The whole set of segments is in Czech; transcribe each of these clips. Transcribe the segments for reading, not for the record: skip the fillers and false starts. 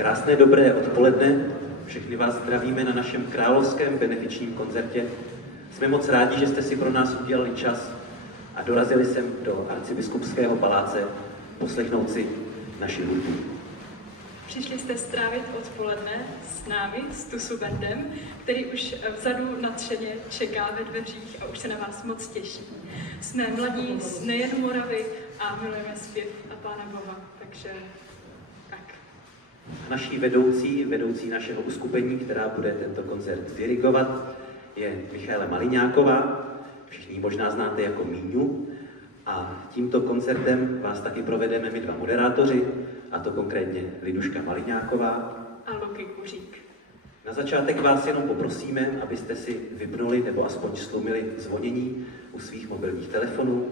Krásné dobré odpoledne. Všechny vás zdravíme na našem královském benefičním koncertě. Jsme moc rádi, že jste si pro nás udělali čas a dorazili sem do arcibiskupského paláce poslechnout si naši hudbu. Přišli jste strávit odpoledne s námi, s Tusu Bandem, který už vzadu nadšeně čeká ve dveřích a už se na vás moc těší. Jsme mladí z nejen Moravy a milujeme zpěv a Pána Boha, takže tak. Naší vedoucí našeho uskupení, která bude tento koncert dirigovat, je Michaela Maliňáková. Všichni ji možná znáte jako Míňu. A tímto koncertem vás taky provedeme my dva moderátoři, a to konkrétně Liduška Maliňáková A Luky Kuřík. Na začátek vás jenom poprosíme, abyste si vypnuli nebo aspoň stlumili zvonění u svých mobilních telefonů.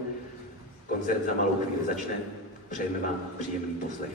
Koncert za malou chvíli začne. Přejeme vám příjemný poslech.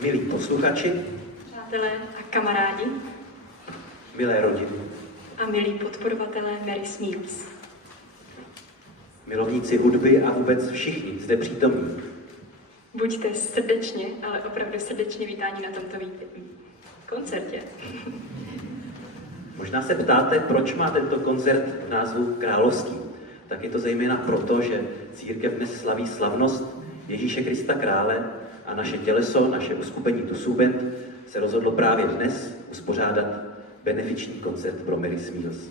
Milí posluchači, přátelé a kamarádi milé rodiny, a milí podporovatelé Mary Smiles. milovníci hudby a vůbec všichni zde přítomní. Buďte srdečně, ale opravdu srdečně vítáni na tomto koncertě. Možná se ptáte, proč má tento koncert názvu Královský. Tak je to zejména proto, že církev dnes slaví slavnost Ježíše Krista Krále a naše těleso, naše uskupení Tusubent se rozhodlo právě dnes uspořádat benefiční koncert pro Mary Smiles.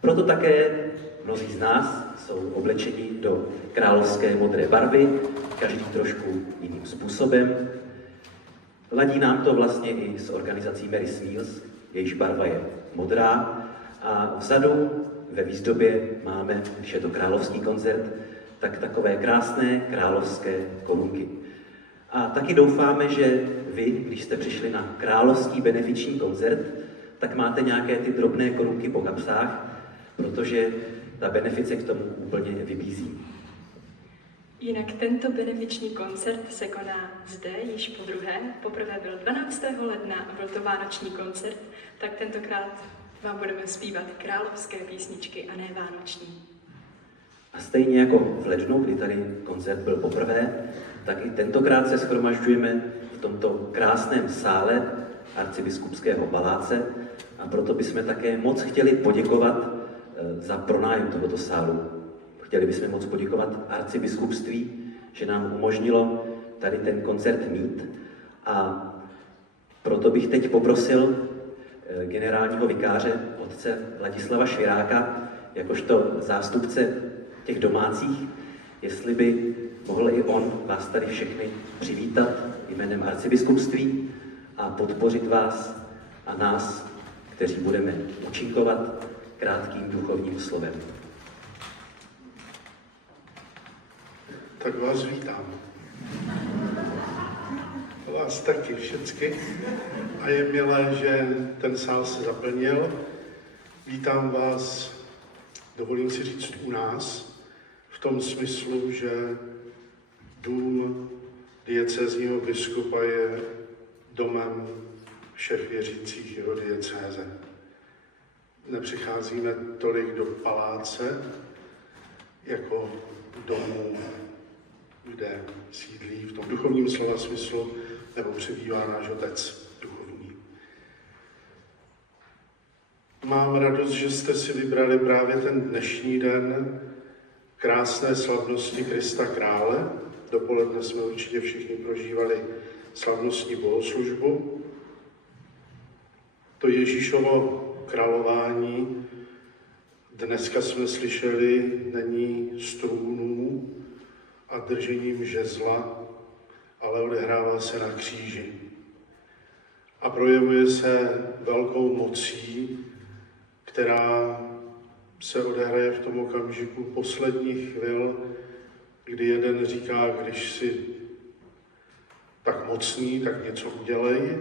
Proto také mnozí z nás jsou oblečeni do královské modré barvy, každý trošku jiným způsobem. Ladí nám to vlastně i s organizací Mary Smiles, jejíž barva je modrá, a vzadu ve výzdobě máme, když je to královský koncert, tak takové krásné královské korunky. A taky doufáme, že vy, když jste přišli na královský benefiční koncert, tak máte nějaké ty drobné korunky po kapsách, protože ta benefice k tomu úplně vybízí. Jinak tento benefiční koncert se koná zde již po druhé. Poprvé byl 12. ledna a byl to vánoční koncert, tak tentokrát vám budeme zpívat královské písničky a ne vánoční. A stejně jako v lednu, kdy tady koncert byl poprvé, tak i tentokrát se shromažďujeme v tomto krásném sále arcibiskupského paláce a proto bychom také moc chtěli poděkovat za pronájem tohoto sálu. Chtěli bychom moc poděkovat arcibiskupství, že nám umožnilo tady ten koncert mít, a proto bych teď poprosil generálního vikáře otce Ladislava Šviráka, jakožto zástupce těch domácích, jestli by mohl i on vás tady všechny přivítat jménem arcibiskupství a podpořit vás a nás, kteří budeme účinkovat krátkým duchovním slovem. Tak vás vítám. Vás taky všecky. A je milé, že ten sál se zaplnil. Vítám vás, dovolím si říct, u nás, v tom smyslu, že dům diecézního biskupa je domem všech věřících jeho diecéze. Nepřicházíme tolik do paláce, jako domů, kde sídlí v tom duchovním slova smyslu, nebo přebývá náš otec duchovní. Mám radost, že jste si vybrali právě ten dnešní den krásné slavnosti Krista Krále. Dopoledne jsme určitě všichni prožívali slavnostní bohoslužbu. To Ježíšovo králování, dneska jsme slyšeli, není z trůnů a držením žezla, ale odehrává se na kříži. A projevuje se velkou mocí, která se odehraje v tom okamžiku posledních chvil, kdy jeden říká, když jsi tak mocný, tak něco udělej,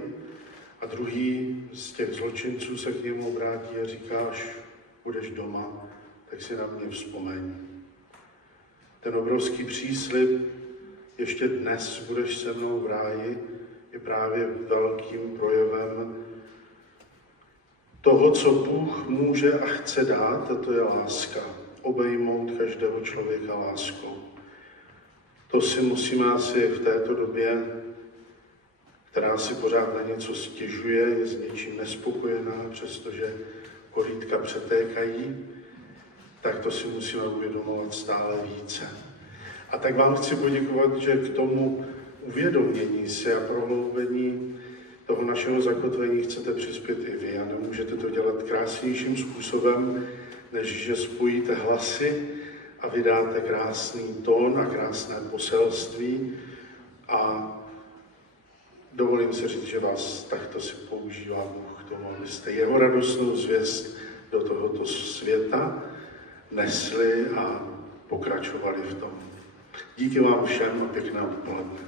a druhý z těch zločinců se k němu obrátí a říká, až budeš doma, tak si na mě vzpomeň. Ten obrovský příslib, ještě dnes budeš se mnou v ráji, je právě velkým projevem toho, co Bůh může a chce dát, a to je láska. Obejmout každého člověka láskou. To si musíme asi v této době, která si pořád na něco stěžuje, je s něčím nespokojená, přestože korýtka přetékají, tak to si musíme uvědomovat stále více. A tak vám chci poděkovat, že k tomu uvědomění si a prohloubení toho našeho zakotvení chcete přispět i vy. A nemůžete to dělat krásnějším způsobem, než že spojíte hlasy a vydáte krásný tón a krásné poselství. A dovolím si říct, že vás takto si používá Bůh k tomu, abyste jeho radostnou zvěst do tohoto světa nesli a pokračovali v tom. Díky vám všem a pěkné odpoledne.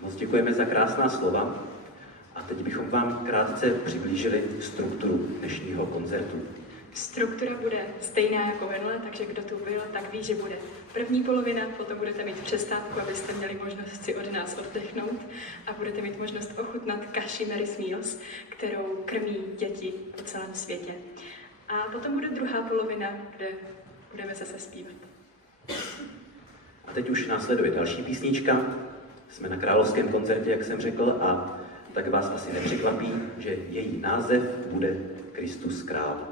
Moc děkujeme za krásná slova. A teď bychom vám krátce přiblížili strukturu dnešního koncertu. Struktura bude stejná jako minule, takže kdo tu byl, tak ví, že bude první polovina, potom budete mít přestávku, abyste měli možnost si od nás oddechnout a budete mít možnost ochutnat kaši Mary's Meals, kterou krmí děti po celém světě. A potom bude druhá polovina, kde budeme zase zpívat. A teď už následuje další písnička. Jsme na královském koncertě, jak jsem řekl, a tak vás asi nepřekvapí, že její název bude Kristus král.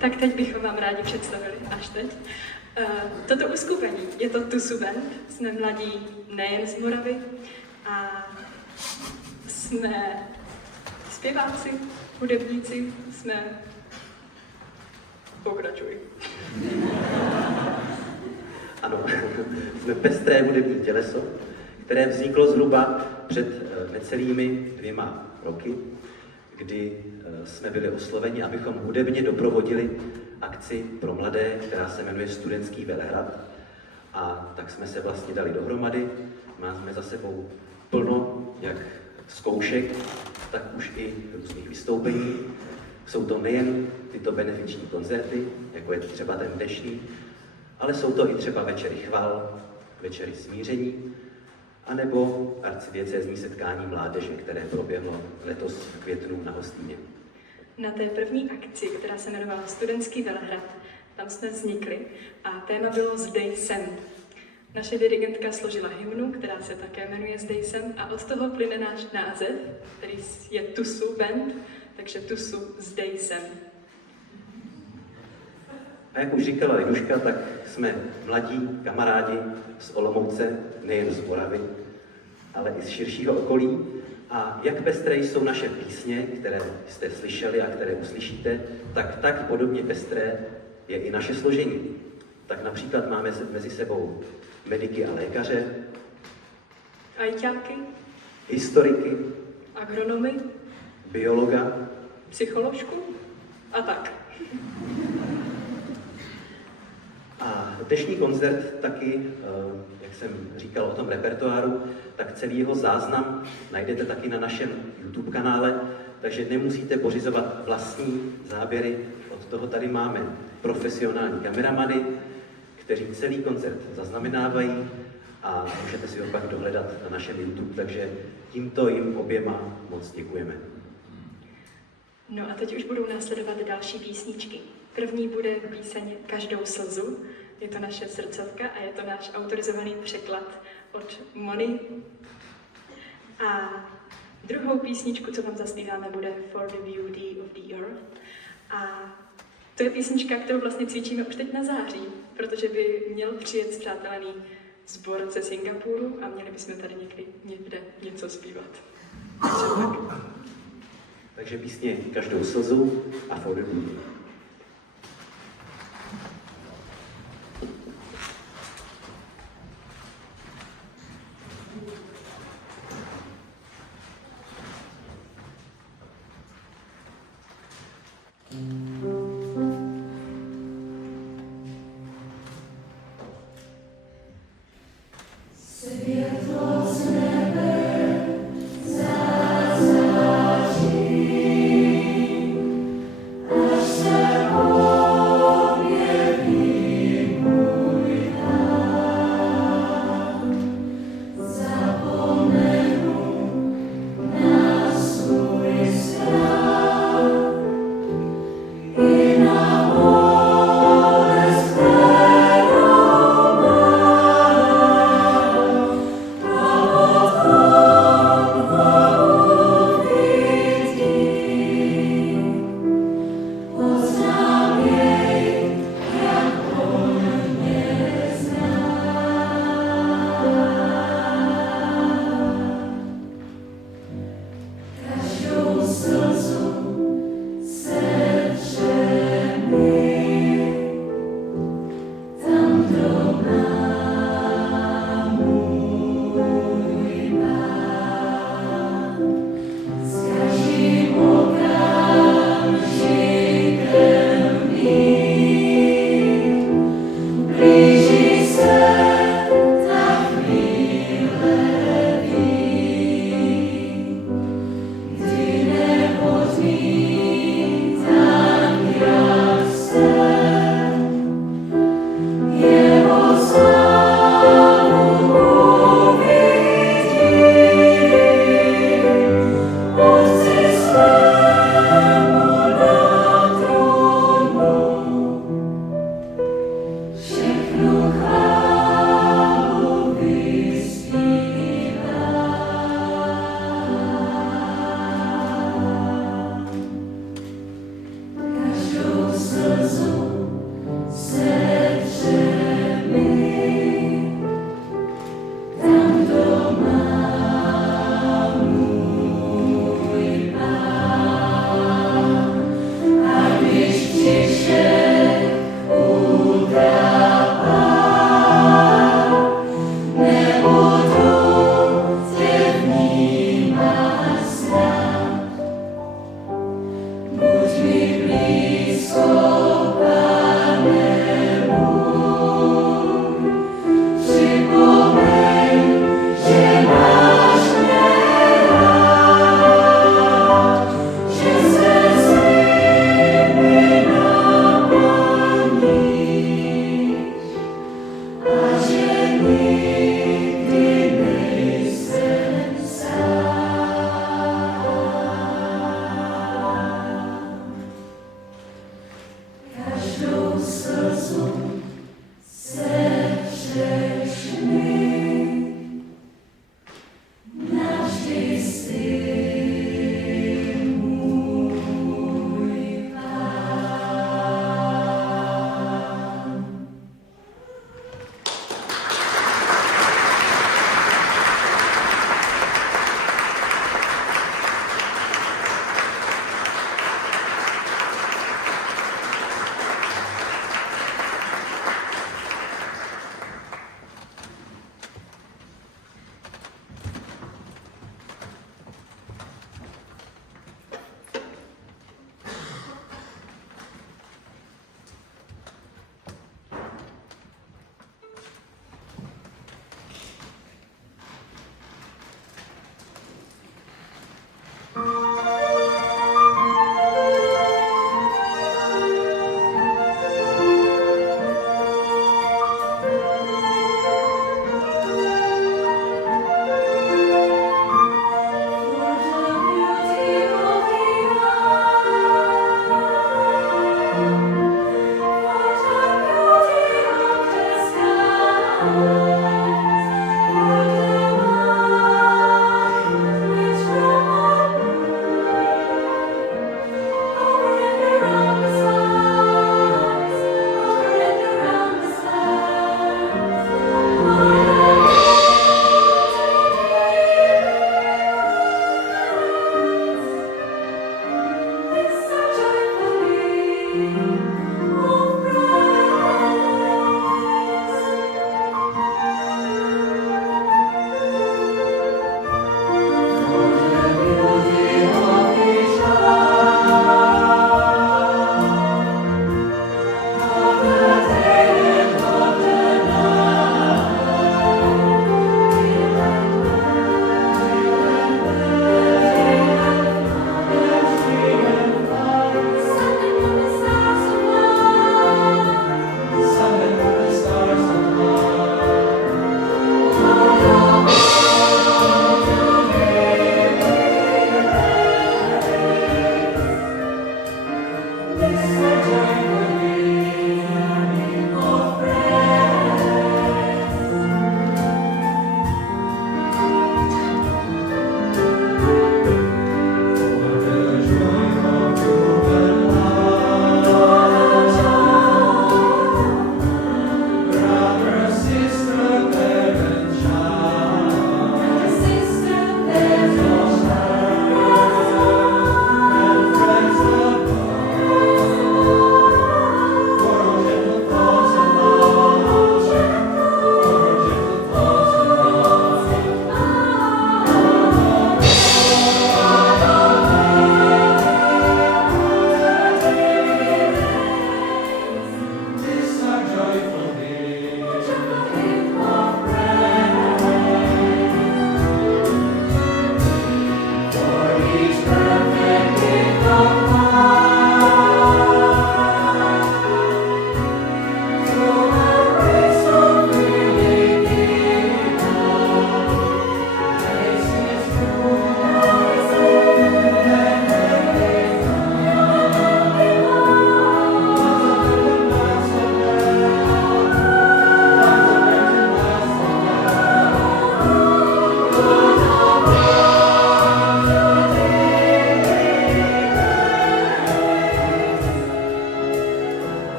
Tak teď bychom vám rádi představili, až teď. Toto uskupení je to Tusu Band, jsme mladí nejen z Moravy a jsme zpěváci, hudebníci, jsme... Pokračuj. Ano, jsme pestré hudební těleso, které vzniklo zhruba před necelými 2 roky, kdy jsme byli osloveni, abychom hudebně doprovodili akci pro mladé, která se jmenuje Studentský Velehrad. a tak jsme se vlastně dali dohromady. Máme za sebou plno jak zkoušek, tak už i různých vystoupení. Jsou to nejen tyto benefiční koncerty, jako je třeba ten dnešní, ale jsou to i třeba večery chval, večery smíření, anebo arcidiecézní setkání mládeže, které proběhlo letos v květnu na Hostýně. Na té první akci, která se jmenovala Studentský Velehrad, tam jsme vznikli a téma bylo Zdej jsem. Naše dirigentka složila hymnu, která se také jmenuje Zdej jsem a od toho plyne náš název, který je Tusu Band, takže Tusu Zdej jsem. A jak už říkala Liduška, tak jsme mladí kamarádi z Olomouce, nejen z Moravy, ale i z širšího okolí. A jak pestré jsou naše písně, které jste slyšeli a které uslyšíte, tak podobně pestré je i naše složení. Tak například máme mezi sebou mediky a lékaře, Ajťáky, historiky, agronomy, biologa, psycholožku a tak. A dnešní koncert taky, jak jsem říkal o tom repertoáru, tak celý jeho záznam najdete taky na našem YouTube kanále, takže nemusíte pořizovat vlastní záběry. Od toho tady máme profesionální kameramany, kteří celý koncert zaznamenávají a můžete si ho pak dohledat na našem YouTube, takže tímto jim oběma moc děkujeme. No a teď už budou následovat další písničky. První bude píseň Každou slzu, je to naše srdcovka a je to náš autorizovaný překlad od Moni. A druhou písničku, co vám zaspíváme, bude For the Beauty of the Earth. A to je písnička, kterou vlastně cvičíme už teď na září, protože by měl přijet spřátelený sbor ze Singapuru a měli bychom tady někde něco zpívat. Takže tak. Takže písně Každou slzu a For the Beauty.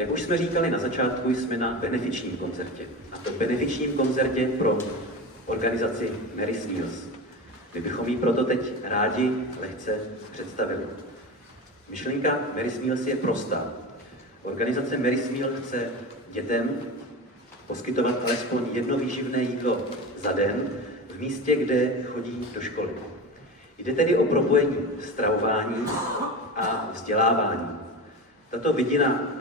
Jak už jsme říkali na začátku, jsme na benefičním koncertě. A to benefičním koncertě pro organizaci Mary's Meals. My bychom ji proto teď rádi lehce představili. Myšlenka Mary's Meals je prostá. Organizace Mary's Meal chce dětem poskytovat alespoň jedno výživné jídlo za den v místě, kde chodí do školy. Jde tedy o propojení stravování a vzdělávání. Tato vidina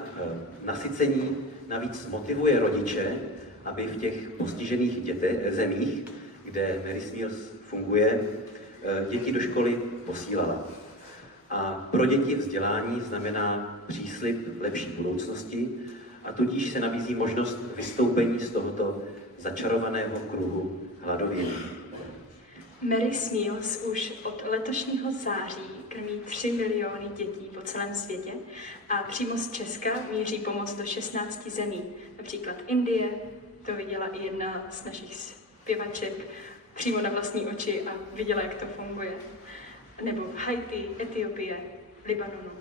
nasycení navíc motivuje rodiče, aby v těch postižených zemích, kde Mary's Meals funguje, děti do školy posílala. A pro děti vzdělání znamená příslib lepší budoucnosti a tudíž se nabízí možnost vystoupení z tohoto začarovaného kruhu hladovění. Mary's Meals už od letošního září krmí 3 miliony dětí po celém světě a přímo z Česka míří pomoc do 16 zemí. Například Indie, to viděla i jedna z našich zpěvaček přímo na vlastní oči a viděla, jak to funguje. Nebo Haiti, Etiopie, Libanonu.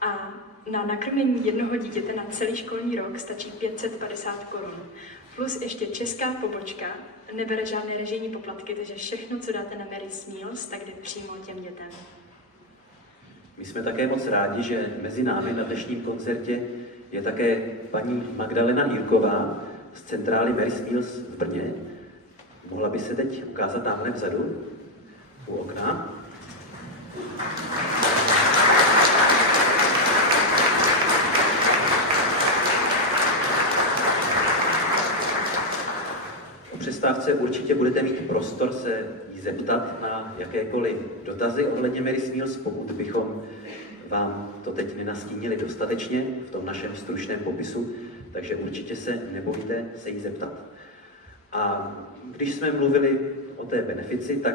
A na nakrmení jednoho dítěte na celý školní rok stačí 550 korun. Plus ještě česká pobočka nebere žádné režijní poplatky, takže všechno, co dáte na Mary's Meals, tak jde přímo těm dětem. My jsme také moc rádi, že mezi námi na dnešním koncertě je také paní Magdalena Jirková z centrály Mary's Meals v Brně. Mohla by se teď ukázat tamhle vzadu, u okna. Po přestávce určitě budete mít prostor se jí zeptat na jakékoliv dotazy ohledně Mary's Meals, pokud bychom vám to teď nenastínili dostatečně v tom našem stručném popisu, takže určitě se nebojte se jí zeptat. A když jsme mluvili o té benefici, tak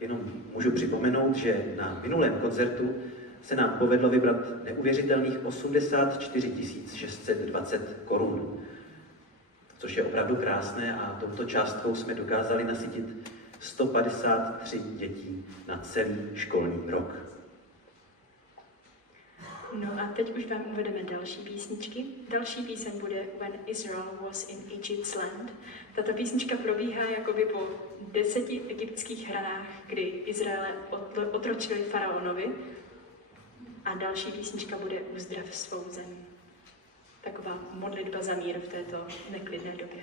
jenom můžu připomenout, že na minulém koncertu se nám povedlo vybrat neuvěřitelných 84 620 korun, což je opravdu krásné a touto částkou jsme dokázali nasytit 153 dětí na celý školní rok. No a teď už vám uvedeme další písničky. Další píseň bude When Israel was in Egypt's land. Tato písnička probíhá jakoby po 10 egyptských hranách, kdy Izraele otročili faraonovi. A další písnička bude Uzdrav svou zemi. Taková modlitba za mír v této neklidné době.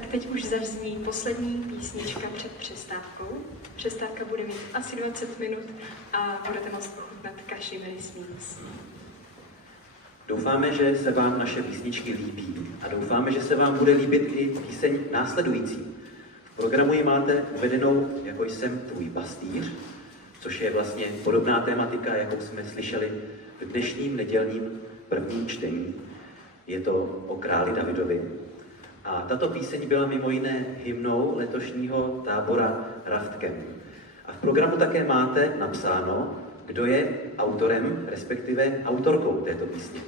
tak teď už zazní poslední písnička před přestávkou. Přestávka bude mít asi 20 minut a budete moct ochutnat kaši Mary Smeals. Doufáme, že se vám naše písničky líbí a doufáme, že se vám bude líbit i píseň následující. V programu ji máte uvedenou Jako jsem tvůj pastýř, což je vlastně podobná tematika, jakou jsme slyšeli v dnešním nedělním prvním čtení. Je to o králi Davidovi. A tato píseň byla mimo jiné hymnou letošního tábora Raft Camp. A v programu také máte napsáno, kdo je autorem, respektive autorkou této písně.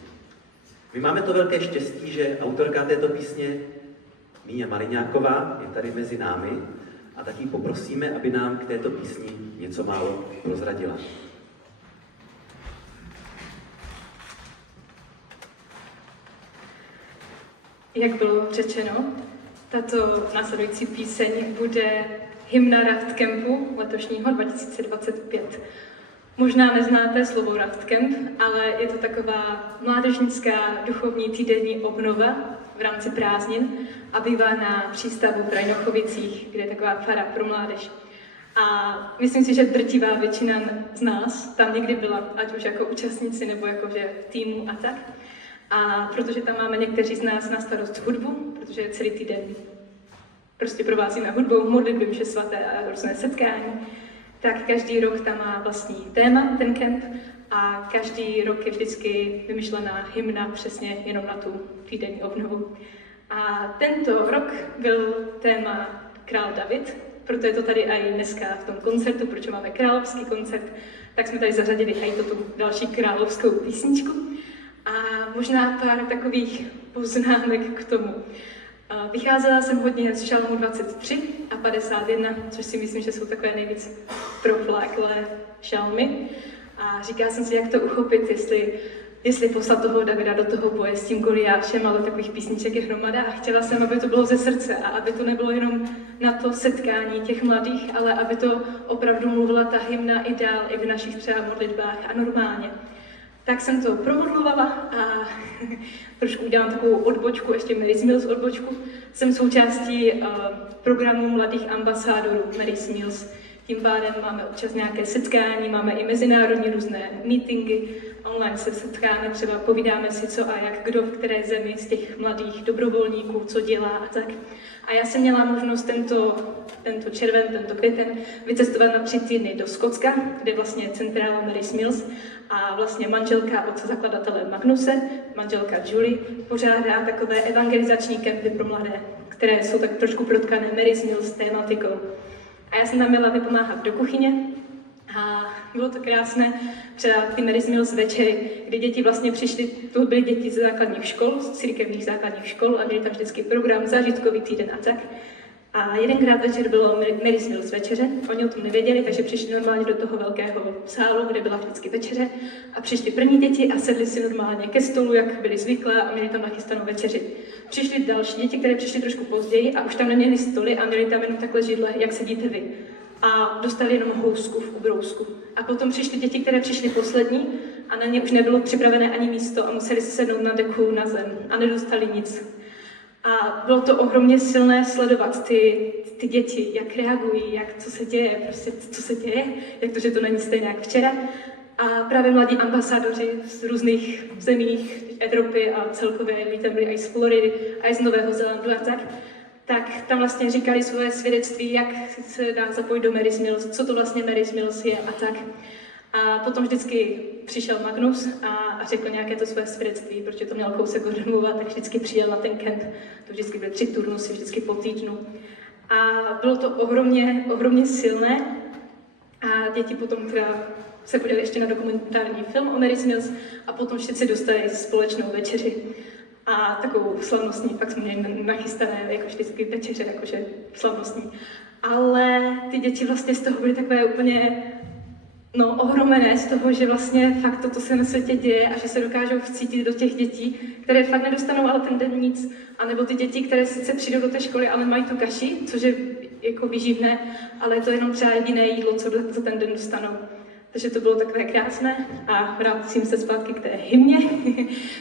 My máme to velké štěstí, že autorka této písně, Míňa Maliňáková, je tady mezi námi a taky poprosíme, aby nám k této písni něco málo prozradila. Jak bylo řečeno, tato následující píseň bude hymna Raft Campu letošního 2025. Možná neznáte slovo Raft Camp, ale je to taková mládežnická duchovní týdenní obnova v rámci prázdnin a bývá na přístavu v Rajnochovicích, kde je taková fara pro mládež. A myslím si, že drtivá většina z nás tam někdy byla, ať už jako účastníci nebo jakože v týmu a tak. A protože tam máme někteří z nás na starost hudbu, protože celý týden prostě provázíme hudbou, modlitby, mše svaté a různé setkání, tak každý rok tam má vlastní téma, ten kemp, a každý rok je vždycky vymyšlená hymna přesně jenom na tu týdenní obnovu. A tento rok byl téma Král David, proto je to tady i dneska v tom koncertu, protože máme královský koncert, tak jsme tady zařadili i tu další královskou písničku. A možná pár takových poznámek k tomu. Vycházela jsem hodně z Žalmu 23 a 51, což si myslím, že jsou takové nejvíc profláklé žalmy. A říkala jsem si, jak to uchopit, jestli poslat toho Davida do toho boje s tím Goliášem, ale takových písniček je hromada. A chtěla jsem, aby to bylo ze srdce a aby to nebylo jenom na to setkání těch mladých, ale aby to opravdu mluvila ta hymna i dál, i v našich třeba modlitbách a normálně. Tak jsem to promodlovala a trošku udělám takovou odbočku, ještě Mary Smeals odbočku. Jsem součástí programu mladých ambasádorů Mary Smeals. Tím pádem máme občas nějaké setkání, máme i mezinárodní různé meetingy, online se setkáme, třeba povídáme si co a jak, kdo v které zemi z těch mladých dobrovolníků, co dělá a tak. A já jsem měla možnost tento červen, tento květen vycestovat na 3 týdny do Skotska, kde vlastně je centrála Mary Smeals a vlastně manželka od zakladatele Magnuse, manželka Julie, pořádá takové evangelizační kempy pro mladé, které jsou tak trošku protkané Mary Smeals tématikou. A já jsem tam měla vypomáhat do kuchyně a bylo to krásné, třeba ty Mary Smeals večery, kdy děti vlastně přišly, to byly děti ze základních škol, z církevních základních škol a měli tam vždycky program, zážitkový týden a tak. A jedenkrát večer bylo Mary Smeals večeře, oni o tom nevěděli, takže přišli normálně do toho velkého sálu, kde byla vždycky večeře a přišli první děti a sedli si normálně ke stolu, jak byli zvyklé a měli tam nachystanou večeři. Přišli další děti, které přišly trošku později a už tam neměli stoly a měli tam jenom takhle židle, jak sedíte vy. A dostali jenom housku v ubrousku. A potom přišly děti, které přišly poslední a na ně už nebylo připravené ani místo a museli si sednout na deku na zem a nedostali nic. A bylo to ohromně silné sledovat ty děti, jak reagují, co se děje, jak to, že to není stejné jak včera. A právě mladí ambasadoři z různých zemích Evropy a celkově tam byli i z Floridy, i z Nového Zélandu a tak tam vlastně říkali svoje svědectví, jak se dá zapojit do Mary Smeals, co to vlastně Mary Smeals je a tak. A potom vždycky přišel Magnus a řekl nějaké to své svědectví, protože to měl kousek od domova, tak vždycky přijel na ten kemp. To vždycky byly 3 turnusy, vždycky po týdnu. A bylo to ohromně silné. A děti potom teda se podívali ještě na dokumentární film o Mary Smeals a potom všichni dostali společnou večeři. A takovou slavnostní, pak jsme měli nachystané jako vždycky večeře, jakože slavnostní. Ale ty děti vlastně z toho byly takové úplně ohromené z toho, že vlastně fakt toto se na světě děje a že se dokážou vcítit do těch dětí, které fakt nedostanou ale ten den nic. A nebo ty děti, které sice přijdou do té školy, ale mají tu kaši, což je jako výživné, ale je to jenom třeba jediné jídlo, co za ten den dostanou. Takže to bylo takové krásné a vrátím se zpátky k té hymně,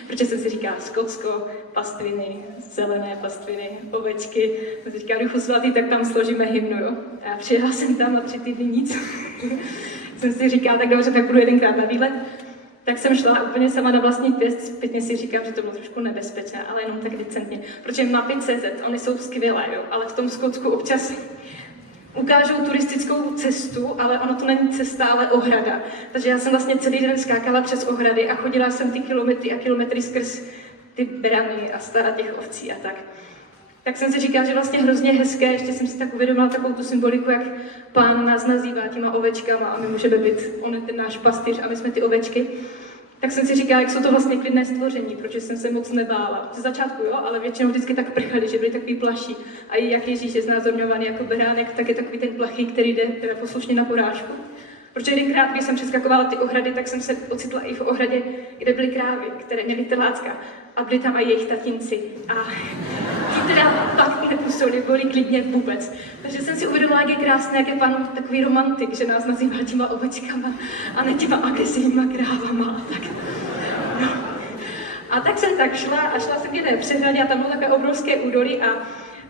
protože jsem si říká Skotsko, pastviny, zelené pastviny, ovečky. Jsem si říká Duchu svatý, tak tam složíme hymnu, jo. A přijela jsem tam na 3 týdny nic. Jsem si říká, tak dobře, tak budu jedenkrát na výlet. Tak jsem šla úplně sama na vlastní pěst, zpětně si říkám, že to bylo trošku nebezpečné, ale jenom tak decentně. Protože mapy.cz, oni jsou skvělé, jo, ale v tom Skotsku občas ukážou turistickou cestu, ale ono to není cesta, ale ohrada. Takže já jsem vlastně celý den skákala přes ohrady a chodila jsem ty kilometry a kilometry skrz ty berany a stáda těch ovcí a tak. Tak jsem si říkala, že vlastně hrozně hezké, ještě jsem si tak uvědomila takovou tu symboliku, jak Pán nás nazývá těma ovečkama a my můžeme být, on je ten náš pastýř a my jsme ty ovečky. Tak jsem si říkala, jak jsou to vlastně klidné stvoření, protože jsem se moc nebála. Ze začátku jo, ale většinou vždycky tak prchali, že byli takový plaší. A i jak Ježíš je znázorňovaný jako beránek, tak je takový ten plachý, který jde teda poslušně na porážku. Protože jedenkrát, když jsem přeskakovala ty ohrady, tak jsem se ocitla i v ohradě, kde byly krávy, které měly telácka. A byli tam i jejich tatínci. A ti teda pak nepůsobili klidně vůbec. Takže jsem si uvědomila, jak je krásné, jak je Pán takový romantik, že nás nazývá těma ovečkama a ne těma agresivníma krávama. No. A tak jsem tak šla a šla jsem k jedné přehradě a tam bylo takové obrovské údolí a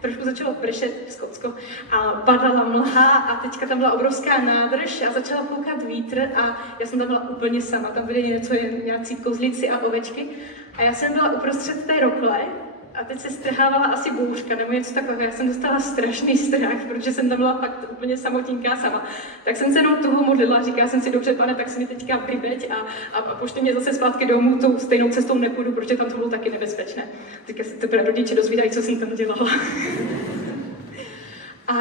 trošku začalo pršet, Skotsko, a padala mlha a teďka tam byla obrovská nádrž a začala foukat vítr a já jsem tam byla úplně sama, tam byli něco, nějací kozlíci a ovečky a já jsem byla uprostřed té rokle a teď se strhávala asi bouřka nebo něco takového, já jsem dostala strašný strach, protože jsem tam byla fakt úplně samotinká sama. Tak jsem se jenom toho modlila, říkala jsem si, dobře Pane, tak si mi teďka vybeď a pošli mě zase zpátky domů, tou stejnou cestou nepůjdu, protože tam to bylo taky nebezpečné. Teďka se teprve rodiče dozvídají, co jsem tam dělala. A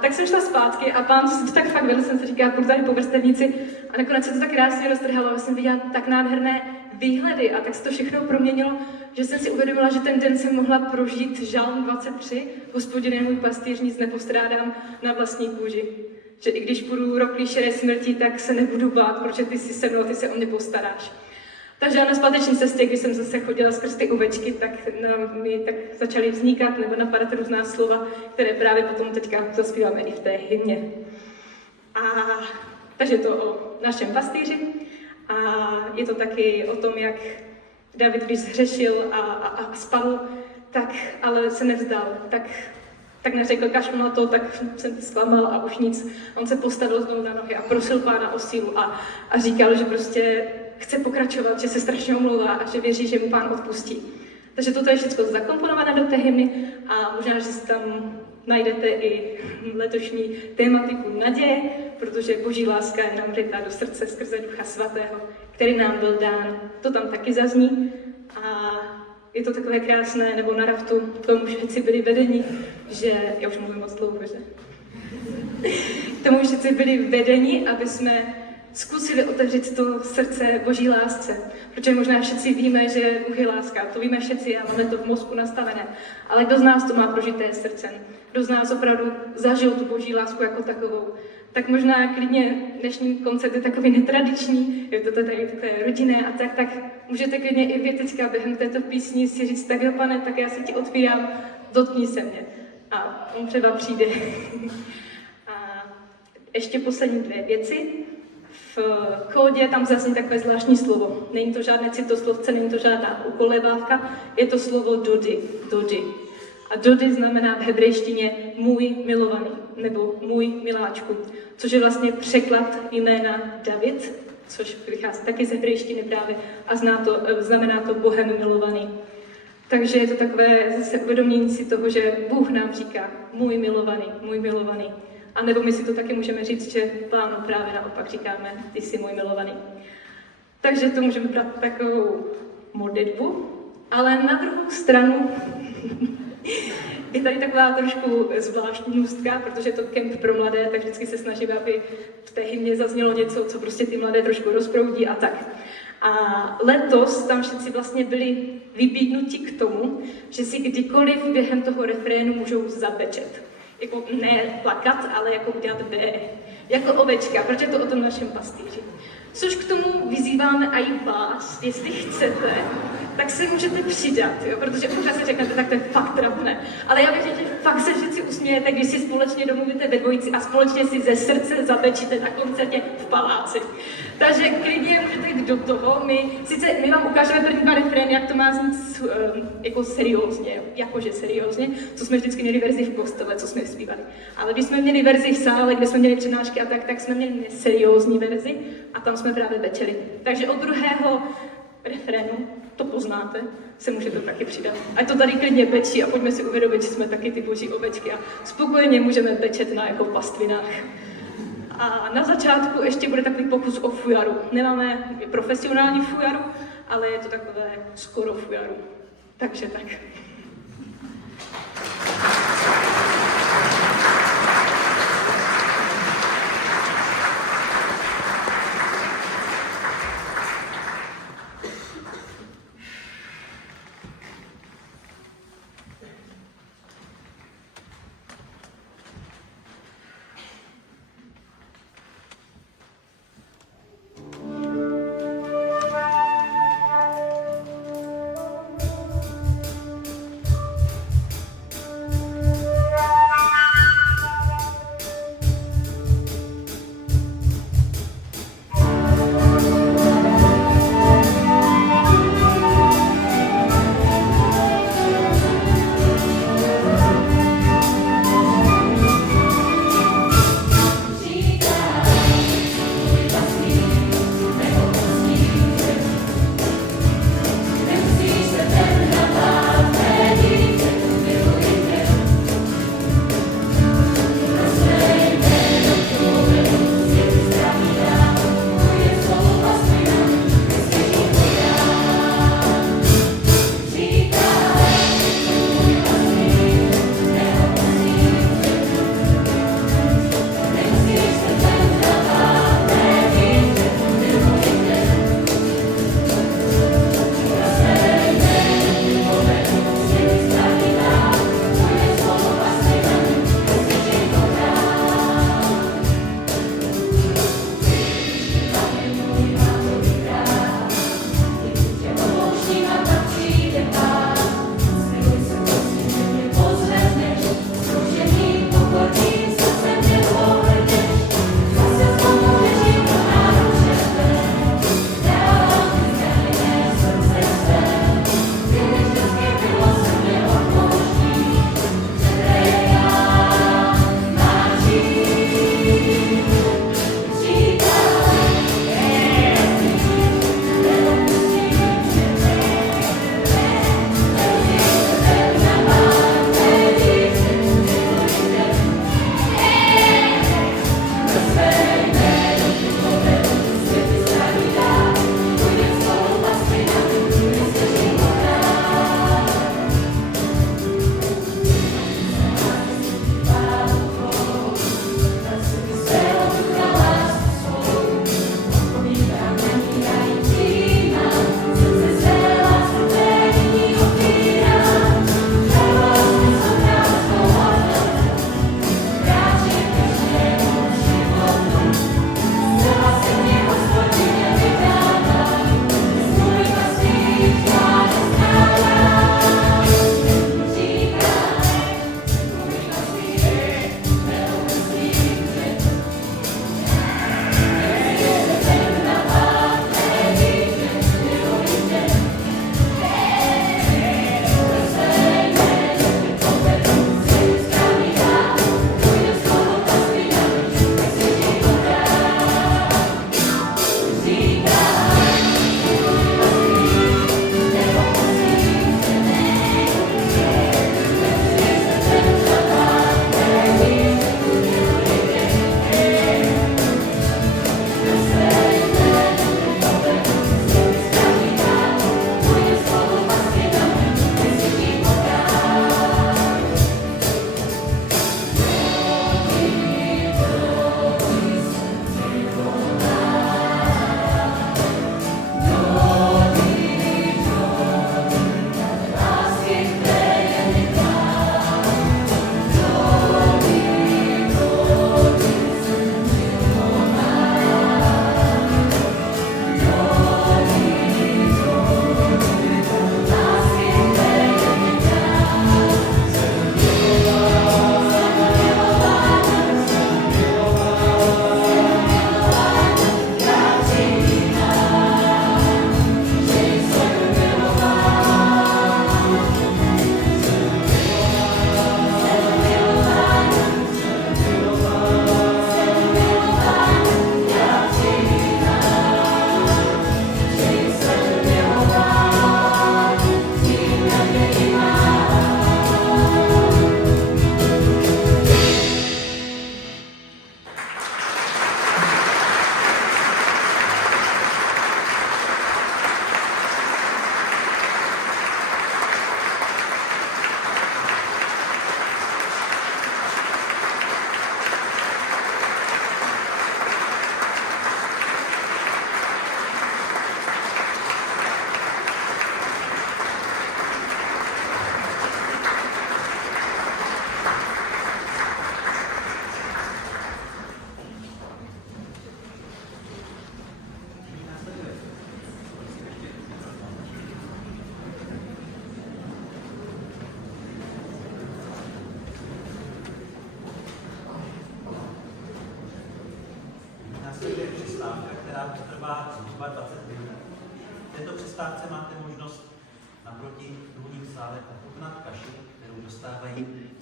tak jsem šla zpátky a Pán si to tak fakt vedl, jsem si říkala, půjdu tady po vrstevnici a nakonec se to tak krásně roztrhalo a jsem viděla tak nádherné výhledy a tak se to všechno proměnilo, že jsem si uvědomila, že ten den jsem mohla prožít Žalm 23, Hospodine můj pastýř, nic nepostrádám na vlastní kůži. Že i když půjdu rok klíšeré smrti, tak se nebudu bát, protože ty jsi se mnou, ty se o mě postaráš. Takže na zpáteční cestě, když jsem zase chodila skrz ty ovečky, tak mi tak začaly vznikat nebo napadat různá slova, které právě potom teďka zaspíváme i v té hymně. Takže to o našem pastýři a je to taky o tom, jak David, když zhřešil a spadl, tak ale se nevzdal, tak neřekl kašlu na to, tak jsem zklamal a už nic. On se postavil znovu na nohy a prosil Pána o sílu a říkal, že prostě chce pokračovat, že se strašně omlouvá a že věří, že mu Pán odpustí. Takže toto je všechno zakomponované do té hymny a možná, že si tam najdete i letošní tématiku naděje, protože Boží láska je nám vrytá do srdce skrze Ducha Svatého, který nám byl dán. To tam taky zazní a je to takové krásné, nebo na raftu k tomu všetci byli vedeni, že, já už mluvím moc dlouho, že? K tomu všetci byli vedeni, aby jsme zkusili otevřít to srdce Boží lásce. Protože možná všichni víme, že Bůh je láska, to víme všichni a máme to v mozku nastavené. Ale kdo z nás to má prožité srdcem? Kdo z nás opravdu zažil tu Boží lásku jako takovou? Tak možná klidně dnešní koncert je takový netradiční, je to tady takové rodinné a tak můžete klidně i vy teďka během této písni si říct, tak jo Pane, tak já se ti otvírám, dotkni se mě. A on třeba přijde. A ještě poslední 2 věci. V kódě tam zazní takové zvláštní slovo. Není to žádné citoslovce, není to žádná ukolebávka, je to slovo dody. A dody znamená v hebrejštině můj milovaný, nebo můj miláčku, což je vlastně překlad jména David, což vychází taky z hebrejštiny právě a znamená to Bohem milovaný. Takže je to takové zase uvědomění si toho, že Bůh nám říká můj milovaný. A nebo my si to taky můžeme říct, že Pánu právě naopak říkáme, ty jsi můj milovaný. Takže to můžeme brát takovou modlitbu, ale na druhou stranu je tady taková trošku zvláštní můstka, protože je to kemp pro mladé, tak vždycky se snažíme, aby v té hymně zaznělo něco, co prostě ty mladé trošku rozproudí a tak. A letos tam všichni vlastně byli vybídnuti k tomu, že si kdykoliv během toho refrénu můžou zabečet. Jako ne plakat, ale jako udělat B. Jako ovečka, protože je to o tom našem pastýři. Což k tomu vyzýváme i vás, jestli chcete, tak si můžete přidat, jo? Protože možná si řeknete, tak to je fakt trapné. Ale já věřím, že fakt se vždycky usmějete, když si společně domluvíte ve dvojici a společně si ze srdce zabečíte na koncertě v paláci. Takže klidně můžete jít do toho. My vám ukážeme první dva refrény, jak to má znít jako seriózně, jakože seriózně, co jsme vždycky měli verzi v kostele, co jsme zpívali. Ale když jsme měli verzi v sále, kde jsme měli přednášky a tak jsme měli seriózní verzi a tam jsme právě večeli. Takže od druhého refrénu, to poznáte, se můžete taky přidat. Ať to tady klidně bečí a pojďme si uvědomit, že jsme taky ty boží ovečky a spokojeně můžeme bečet na jako pastvinách. A na začátku ještě bude takový pokus o fujaru. Nemáme profesionální fujaru, ale je to takové skoro fujaru. Takže tak.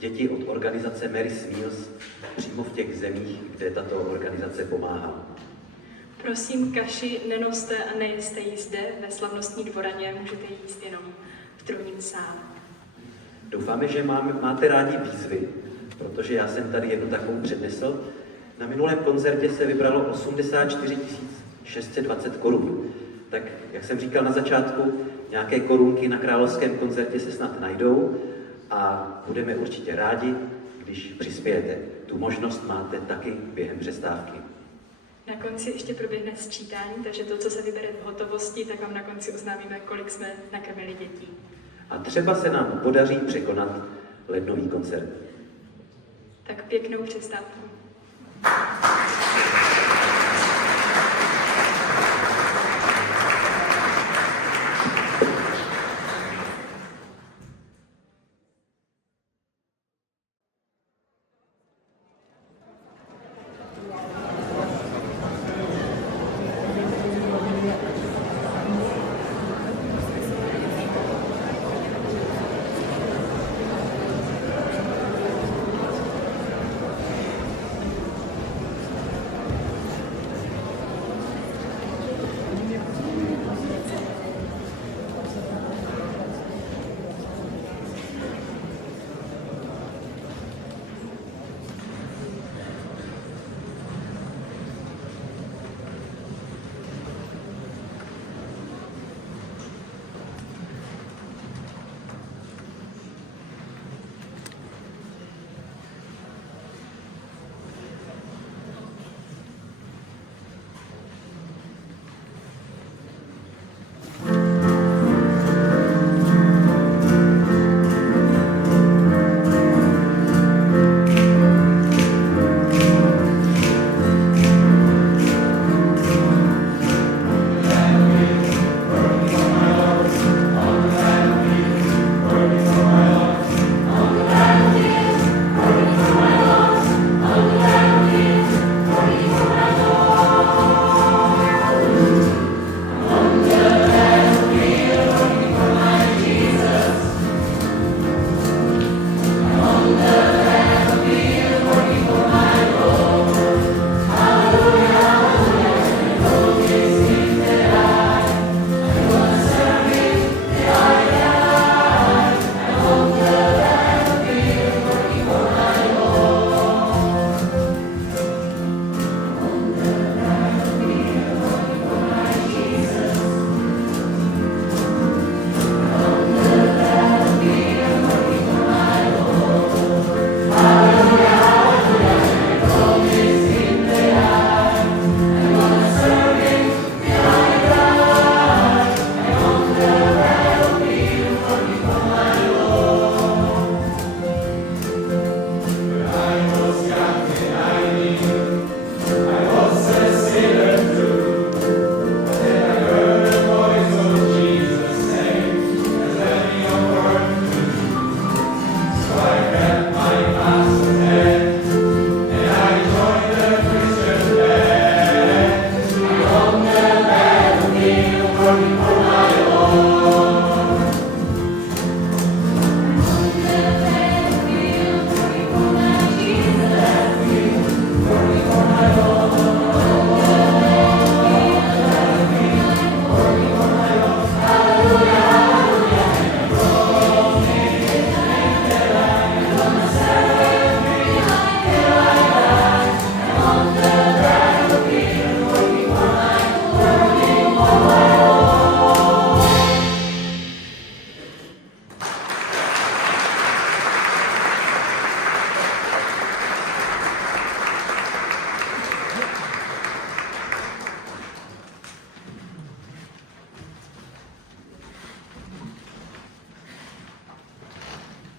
děti od organizace Mary Smiles přímo v těch zemích, kde tato organizace pomáhá. Prosím, kaši nenoste a nejeste jí zde ve slavnostní dvoraně, můžete jíst jenom v trůním sále. Doufáme, že máte rádi výzvy, protože já jsem tady jednu takovou přednesl. Na minulém koncertě se vybralo 84 620 korun. Tak, jak jsem říkal na začátku, nějaké korunky na královském koncertě se snad najdou a budeme určitě rádi, když přispějete. Tu možnost máte taky během přestávky. Na konci ještě proběhne sčítání, takže to, co se vybere v hotovosti, tak vám na konci oznámíme, kolik jsme nakrmili dětí. A třeba se nám podaří překonat lednový koncert. Tak pěknou přestávku.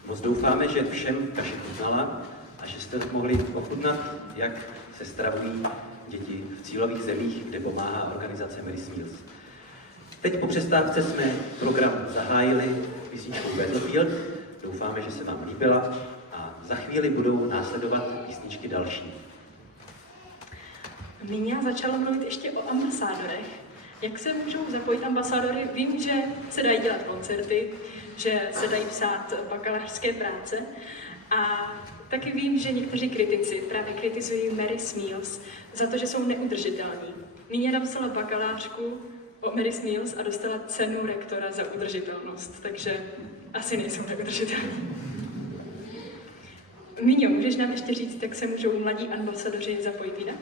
Moc doufáme, že všem kaši chutnala a že jste mohli ochutnat, jak se stravují děti v cílových zemích, kde pomáhá organizace Mary Smiles. Teď po přestávce jsme program zahájili písničkou Battlefield. Doufáme, že se vám líbila a za chvíli budou následovat písničky další. Míňa začala mluvit ještě o ambasádorech. Jak se můžou zapojit ambasádory? Vím, že se dají dělat koncerty, že se dají psát bakalářské práce A taky vím, že někteří kritici právě kritizují Mary Smeals za to, že jsou neudržitelní. Nyní napsala bakalářku o Mary Smeals a dostala cenu rektora za udržitelnost, takže asi nejsou tak udržitelní. Míňo, můžeš nám ještě říct, jak se můžou mladí ambasadoři zapojit jinak?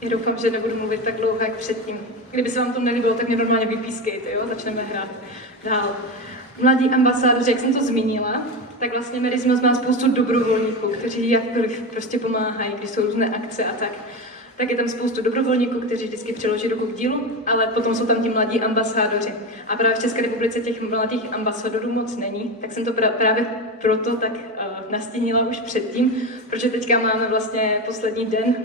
Já doufám, že nebudu mluvit tak dlouho, jak předtím. Kdyby se vám to nelíbilo, tak mě normálně vypískejte, jo? Začneme hrát dál. Mladí ambasádoři, jak jsem to zmínila, tak vlastně Mary Smeals má spoustu dobrovolníků, kteří jakkoliv prostě pomáhají, když jsou různé akce a tak. Tak je tam spoustu dobrovolníků, kteří vždycky přiloží ruku k dílu, ale potom jsou tam ti mladí ambasádoři. A právě v České republice těch mladých ambasadorů moc není, tak jsem to právě proto tak nastínila už předtím, protože teďka máme vlastně poslední den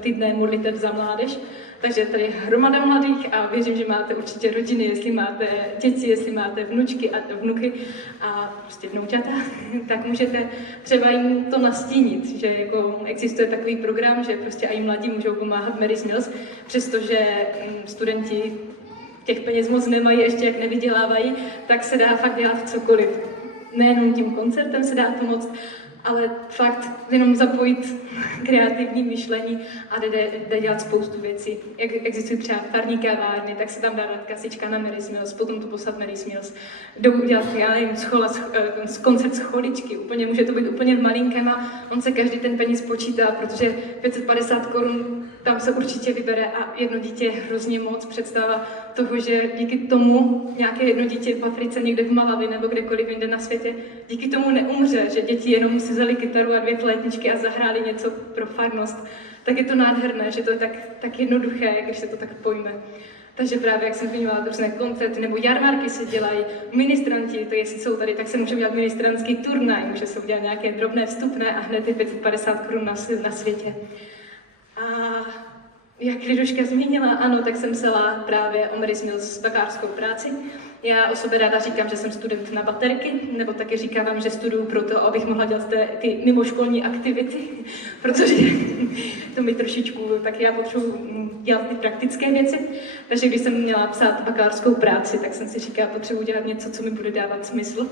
týdne modliteb za mládež. Takže tady je hromada mladých a věřím, že máte určitě rodiny, jestli máte děti, jestli máte vnučky a vnuky a prostě vnoučata, tak můžete třeba jim to nastínit, že jako existuje takový program, že prostě i mladí můžou pomáhat Mary Smeals, přestože studenti těch peněz moc nemají, ještě jak nevydělávají, tak se dá fakt dělat cokoliv. Nejenom tím koncertem se dá pomoct, ale fakt jenom zapojit kreativní myšlení a jde dělat spoustu věcí. Jak existují třeba parní kavárny, tak se tam dá dát kasička na Mary Smeals, potom to poslat Mary Smeals. Jdou udělat, já nevím, koncert scholičky, může to být úplně malinkém a on se každý ten peníz počítá, protože 550 korun tam se určitě vybere a jedno dítě je hrozně moc. Představa toho, že díky tomu nějaké jedno dítě v Africe, někde v Malawi nebo kdekoliv jinde na světě, díky tomu neumře, že děti jenom si vzali kytaru a 2 flétničky a zahráli něco pro farnost, tak je to nádherné, že to je tak jednoduché, když se to tak pojme. Takže právě, jak jsem zmiňovala, různé koncerty nebo jarmarky se dělají, ministranti, to jestli jsou tady, tak se může udělat ministrantský turnaj, může se udělat nějaké drobné vstupné a hned je 550 korun na světě. A jak Liduška zmínila, ano, tak jsem psala právě o Mary Smeals bakalářskou práci. Já o sobě ráda říkám, že jsem student na baterky, nebo taky říkám, že studuju proto, abych mohla dělat ty mimoškolní aktivity, protože to mi trošičku, tak já potřebuji dělat ty praktické věci. Takže když jsem měla psát bakalářskou práci, tak jsem si říkala, potřebuji dělat něco, co mi bude dávat smysl.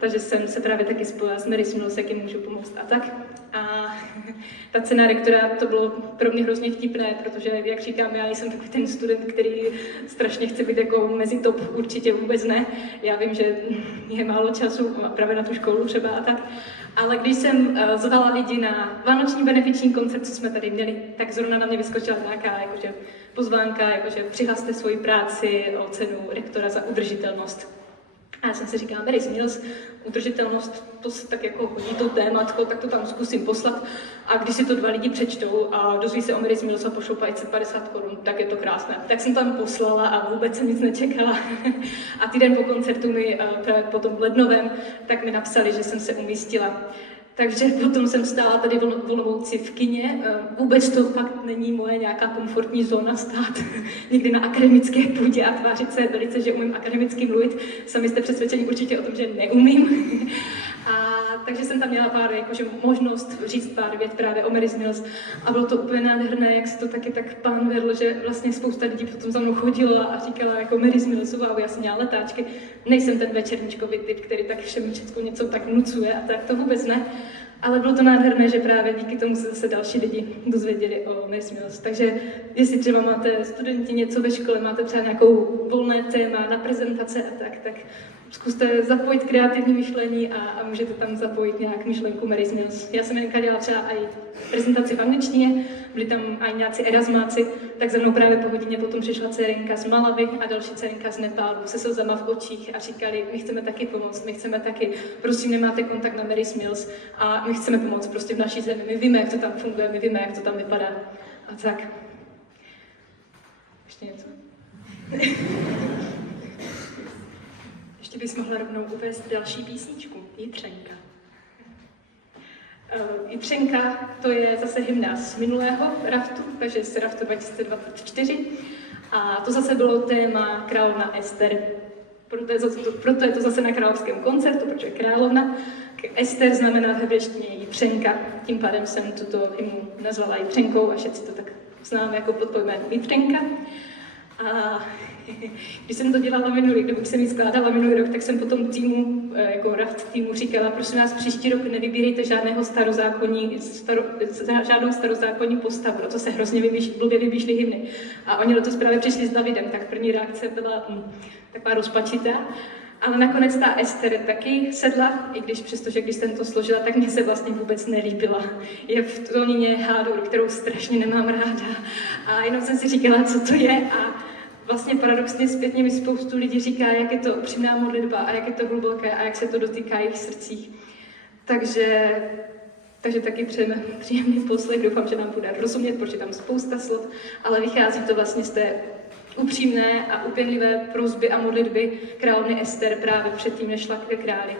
Takže jsem se právě taky spojila s Mary Smeals, jak jim můžu pomoct a tak. A ta cena rektora, to bylo pro mě hrozně vtipné, protože, jak říkám, já jsem takový ten student, který strašně chce být jako mezi top, určitě vůbec ne. Já vím, že je málo času právě na tu školu třeba a tak. Ale když jsem zvala lidi na vánoční benefiční koncert, co jsme tady měli, tak zrovna na mě vyskočila nějaká jakože pozvánka, jakože přihlaste svoji práci o cenu rektora za udržitelnost. A já jsem si říkala, Mary Smeals, udržitelnost, to se tak jako hodí to tématko, tak to tam zkusím poslat. A když si to 2 lidi přečtou a dozví se o Mary Smeals a pošlou 550 korun, tak je to krásné. Tak jsem tam poslala a vůbec jsem nic nečekala. A týden po koncertu mi, právě po tom lednovém, tak mi napsali, že jsem se umístila. Takže potom jsem stála tady v Olomouci v kině. Vůbec to fakt není moje nějaká komfortní zóna stát někdy na akademické půdě a tvářit se velice, že umím akademicky mluvit. Sami jste přesvědčeni určitě o tom, že neumím. Takže jsem tam měla pár jakože možnost říct pár vět právě o Mary Smeals a bylo to úplně nádherné, jak se to taky tak pán vedl, že vlastně spousta lidí potom za mnou chodila a říkala jako Mary Smeals, wow, já jsem měla letáčky. Nejsem ten večerníčkový typ, který tak všem všechno něco tak nucuje a tak, to vůbec ne. Ale bylo to nádherné, že právě díky tomu se zase další lidi dozvěděli o Mary Smeals. Takže jestli třeba máte studenti něco ve škole, máte třeba nějakou volné téma na prezentace a tak zkuste zapojit kreativní myšlení a můžete tam zapojit nějak myšlenku Mary Smeals. Já jsem jenka dělala třeba i prezentaci v angličtině, byli tam i nějací erasmáci, tak za mnou právě po hodině potom přišla dcerenka z Malavy a další dcerenka z Nepálu se slzama v očích a říkali, my chceme taky pomoct, my chceme taky, prosím, nemáte kontakt na Mary Smeals a my chceme pomoct prostě v naší zemi, my víme, jak to tam funguje, my víme, jak to tam vypadá a tak. Ještě něco? Ještě bys mohla rovnou uvést další písničku, Jitřenka. Jitřenka, to je zase hymna z minulého raftu, takže z raftu 2024. A to zase bylo téma královna Ester. Proto je to zase na královském koncertu, protože je královna. Ester znamená v hebrejštině Jitřenka, tím pádem jsem tuto hymnu nazvala Jitřenkou a všichni to tak známe jako pod pojmem Jitřenka. A Když jsem to dělala minulý, když jsem ji skládala minulý rok, tak jsem potom týmu, jako raft týmu říkala, prosím vás, příští rok nevybírejte žádnou starozákonní postavu, no to se hrozně blbě vymýšlí hymny. A oni letos právě přišli s Davidem, tak první reakce byla taková rozpačitá. Ale nakonec ta Ester taky sedla, i když přestože když jsem to složila, tak mě se vlastně vůbec nelíbila. Je v tónině Hádur, kterou strašně nemám ráda. A jenom jsem si říkala, co to je. A vlastně paradoxně zpětně mi spoustu lidí říká, jak je to upřímná modlitba a jak je to hluboké a jak se to dotýká jejich srdcí. Takže taky přejeme příjemný poslech, doufám, že nám bude rozumět, protože tam spousta slov, ale vychází to vlastně z té upřímné a upěnlivé prosby a modlitby královny Ester právě předtím, než šla ke králi.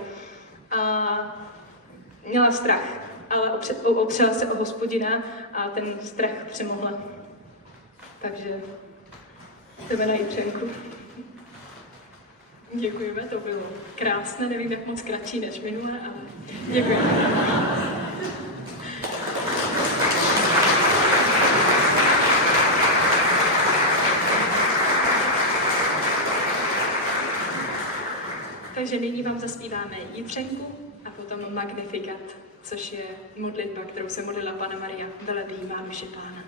A měla strach, ale opřela se o Hospodina a ten strach přemohla. Takže jdeme na Jitřenku. Děkujeme, to bylo krásné, nevím, jak moc kratší než minule, ale děkujeme. Takže nyní vám zaspíváme Jitřenku a potom Magnificat, což je modlitba, kterou se modlila Panna Maria, velebí má duše Pána.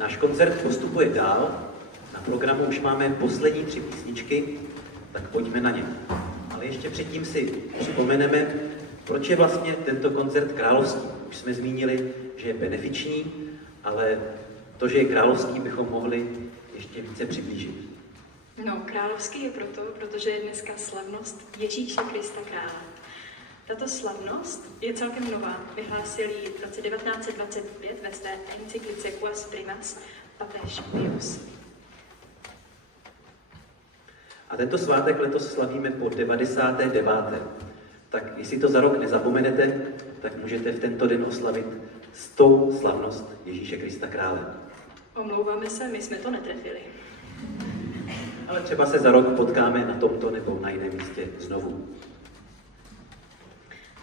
Náš koncert postupuje dál. Na programu už máme poslední 3 písničky, tak pojďme na ně. Ale ještě předtím si připomeneme, proč je vlastně tento koncert královský. Už jsme zmínili, že je benefiční, ale to, že je královský, bychom mohli ještě více přiblížit. No, královský je protože je dneska slavnost Ježíše Krista krále. Tato slavnost je celkem nová. Vyhlásil ji v roce 1925 ve své encyklice Quas Primas papež Pius. A tento svátek letos slavíme po 99. Tak jestli to za rok nezapomenete, tak můžete v tento den oslavit 100. slavnost Ježíše Krista krále. Omlouváme se, my jsme to netrefili. Ale třeba se za rok potkáme na tomto nebo na jiném místě znovu.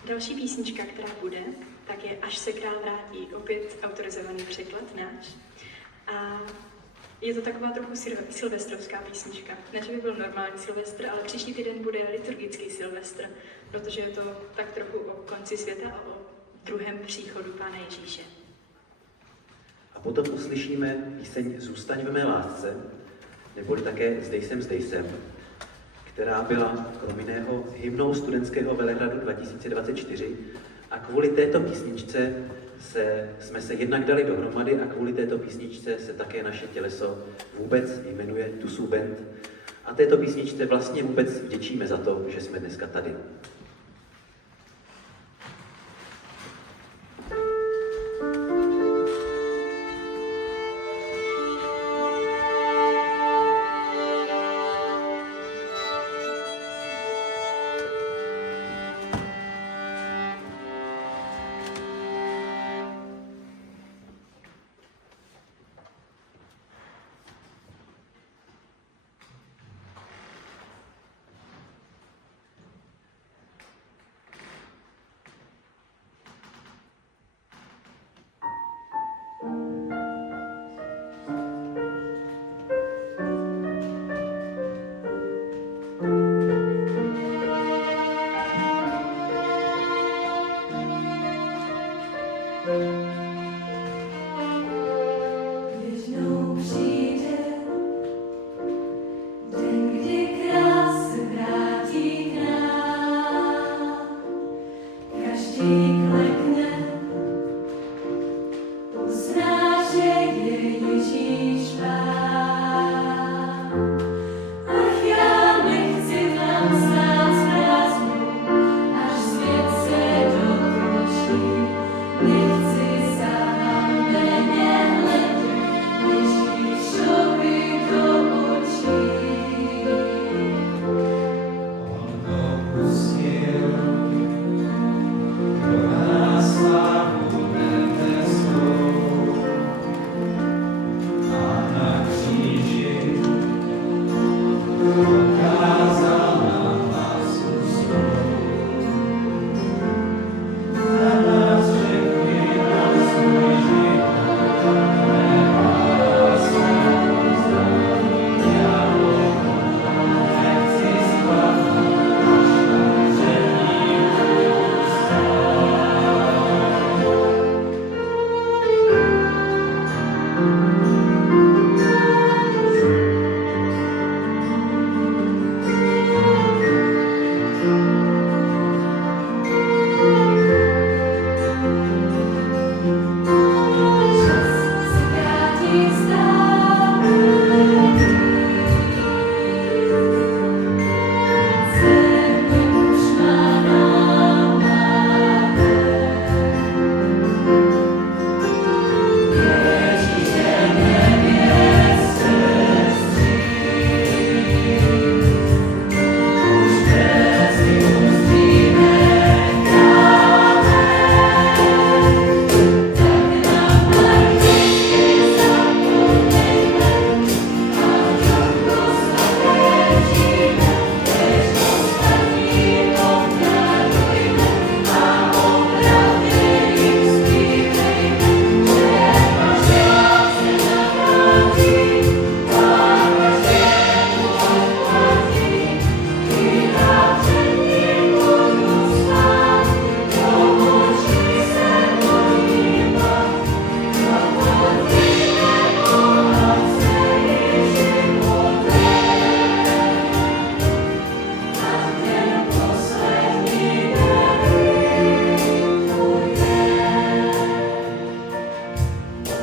Další písnička, která bude, tak je Až se král vrátí, opět autorizovaný překlad náš. A je to taková trochu silvestrovská písnička. Ne, že by byl normální Silvestr, ale příští týden bude liturgický Silvestr, protože je to tak trochu o konci světa a o druhém příchodu Pána Ježíše. A potom uslyšíme píseň Zůstaň ve mé lásce, neboli také Zdej jsem, která byla krom jiného hymnou studentského Velehradu 2024 a kvůli této písničce jsme se jednak dali dohromady a kvůli této písničce se také naše těleso vůbec jmenuje Tusu Band a této písničce vlastně vůbec vděčíme za to, že jsme dneska tady.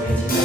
Thank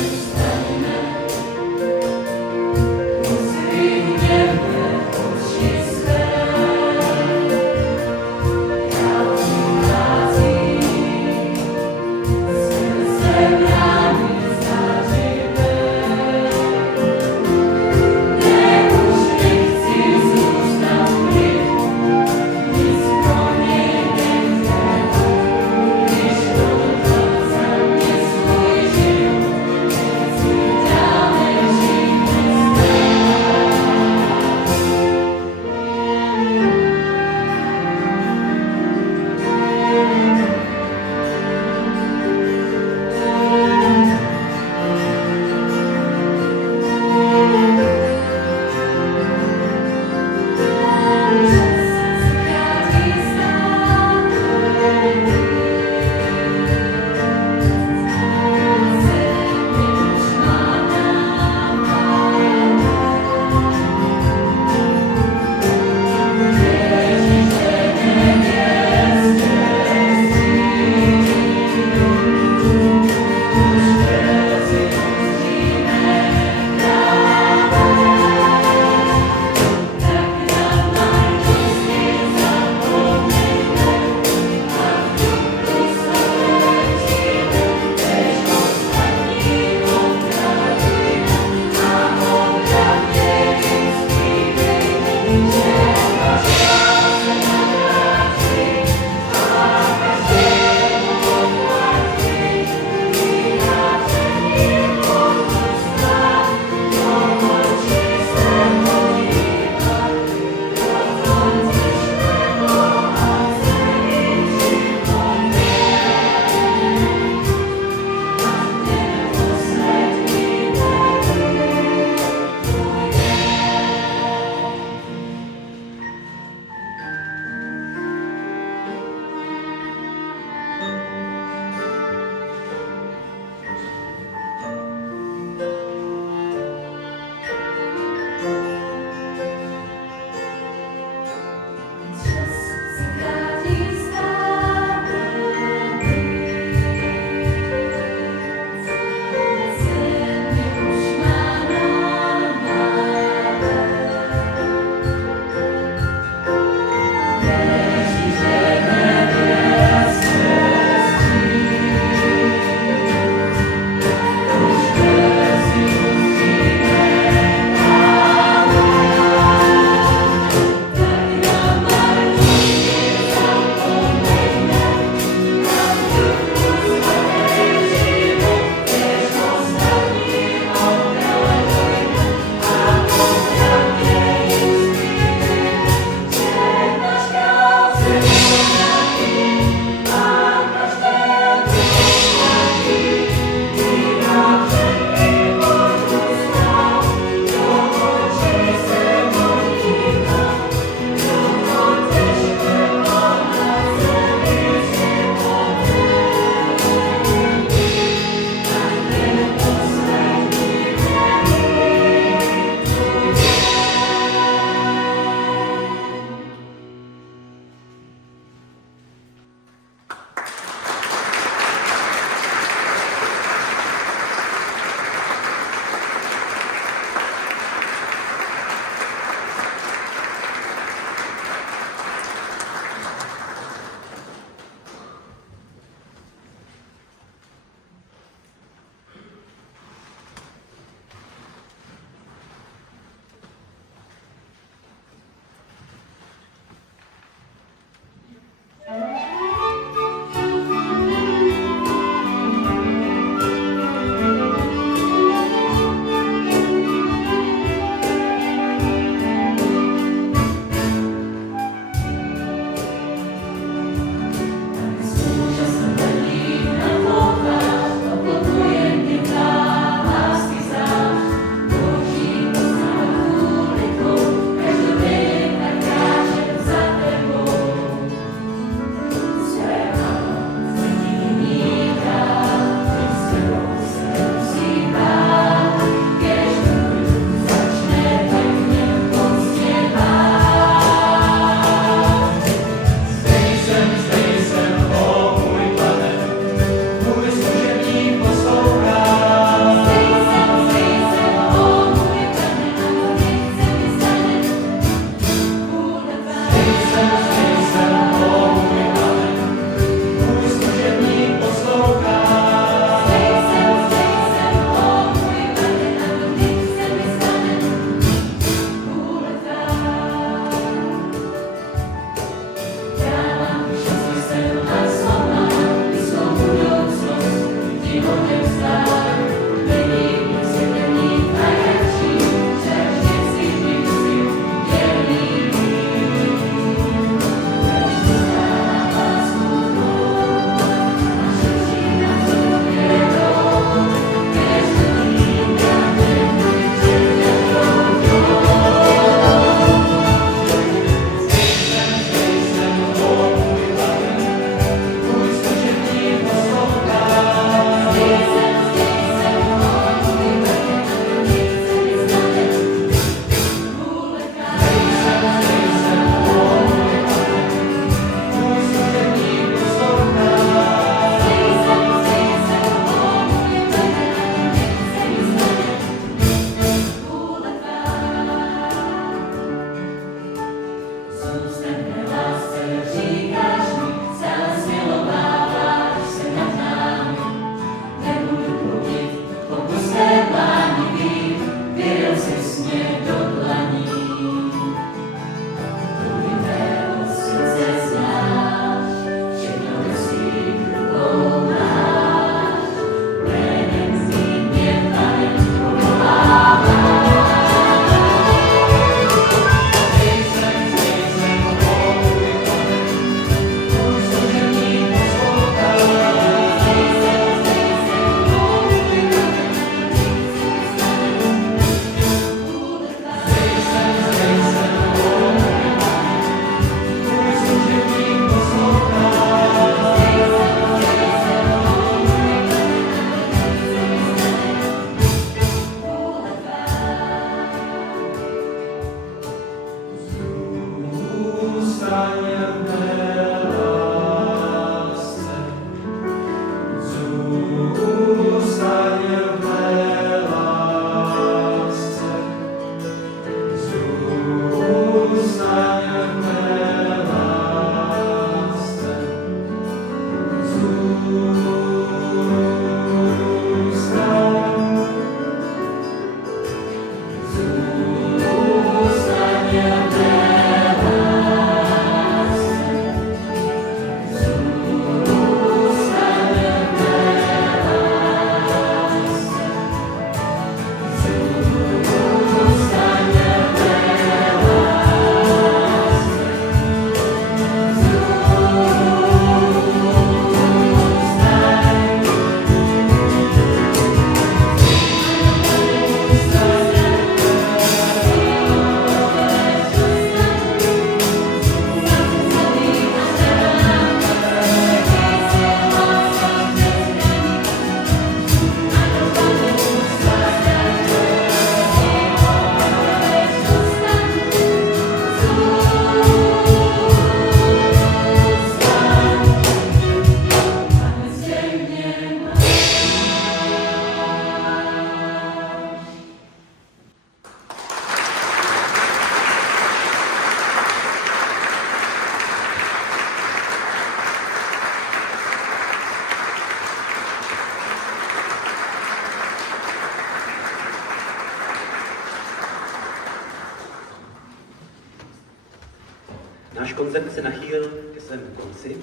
Náš koncert se nachýlil ke svému konci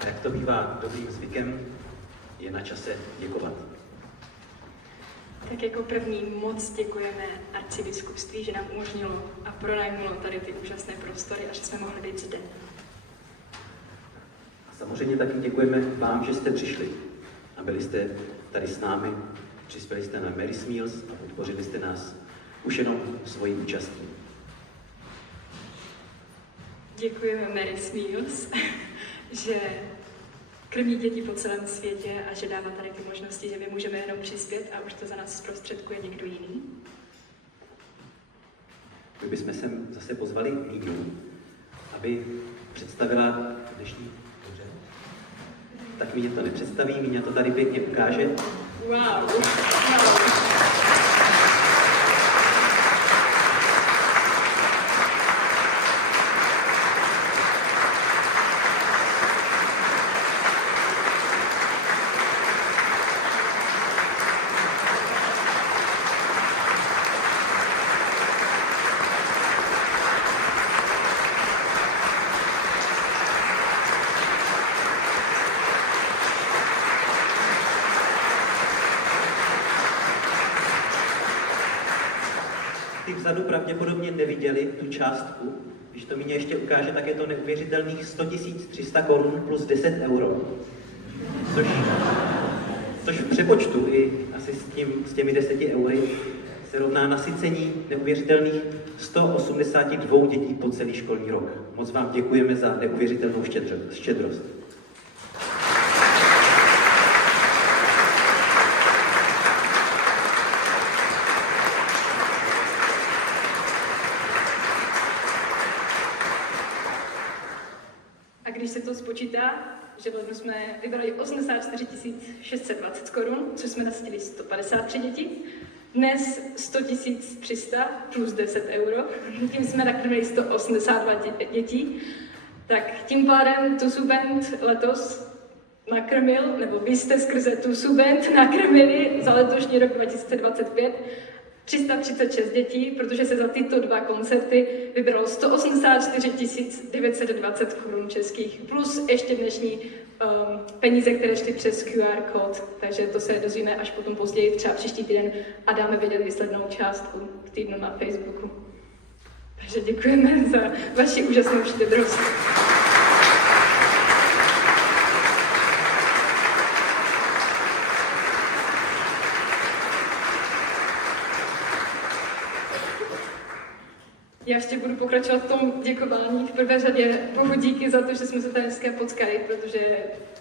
a jak to bývá dobrým zvykem, je na čase děkovat. Tak jako první moc děkujeme arcibiskupství, že nám umožnilo a pronajmulo tady ty úžasné prostory a že jsme mohli být zde. A samozřejmě taky děkujeme vám, že jste přišli a byli jste tady s námi, přispěli jste na Mary's Meals a podpořili jste nás už jenom svojí účastí. Děkujeme Mary's Meals, že krmí děti po celém světě a že dává tady ty možnosti, že my můžeme jenom přispět a už to za nás zprostředkuje někdo jiný. My bychom sem zase pozvali Míňu, aby představila dnešní pořad. Tak Míňa to nepředstaví, Míňa to tady pěkně ukáže. Wow. Ty vzadu pravděpodobně neviděli tu částku. Když to Míňa ještě ukáže, tak je to neuvěřitelných 100 300 korun plus 10 euro. Což v přepočtu i asi s těmi 10 eury se rovná nasycení neuvěřitelných 182 dětí po celý školní rok. Moc vám děkujeme za neuvěřitelnou štědrost. A když se to spočítá, že vlastně jsme vybrali 84 620 korun, což jsme nasytili 153 dětí, dnes 100 300 plus 10 euro, tím jsme nakrmili 182 dětí, tak tím pádem Tusu Band letos nakrmil, nebo vy jste skrze Tusu Band nakrmili za letošní rok 2025 336 dětí, protože se za tyto dva koncerty vybralo 184 920 korun českých, plus ještě dnešní peníze, které šly přes QR kód, takže to se dozvíme až potom později, třeba příští týden a dáme vědět výslednou částku k týdnu na Facebooku. Takže děkujeme za vaši úžasnou štědrost. Já ještě budu pokračovat v tom děkování. V prvé řadě Bohu díky za to, že jsme se tady dneska potkali, protože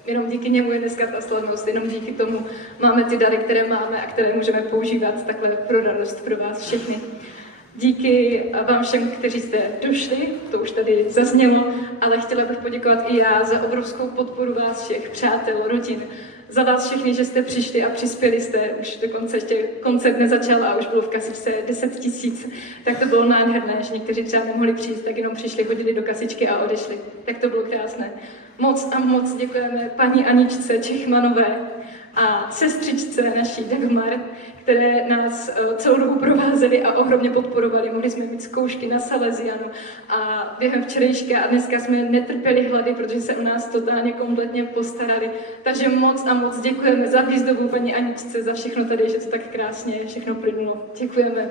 jenom díky němu je dneska ta slavnost, jenom díky tomu máme ty dary, které máme a které můžeme používat takhle pro radost pro vás všechny. Díky vám všem, kteří jste došli, to už tady zaznělo, ale chtěla bych poděkovat i já za obrovskou podporu vás všech, přátel, rodin, za vás všechny, že jste přišli a přispěli jste, už dokonce ještě koncert nezačal a už bylo v kasičce 10 000, tak to bylo nádherné, že někteří třeba nemohli přijít, tak jenom přišli, hodili do kasičky a odešli. Tak to bylo krásné. Moc a moc děkujeme paní Aničce Čechmanové a sestřičce naší Dagmar, které nás celou dobu provázely a ohromně podporovali. Mohli jsme mít zkoušky na Salesianu a během včerejška a dneska jsme netrpěli hlady, protože se o nás totálně kompletně postarali. Takže moc a moc děkujeme za výzdobu paní Aničce, za všechno tady, že to tak krásně všechno plynulo. Děkujeme.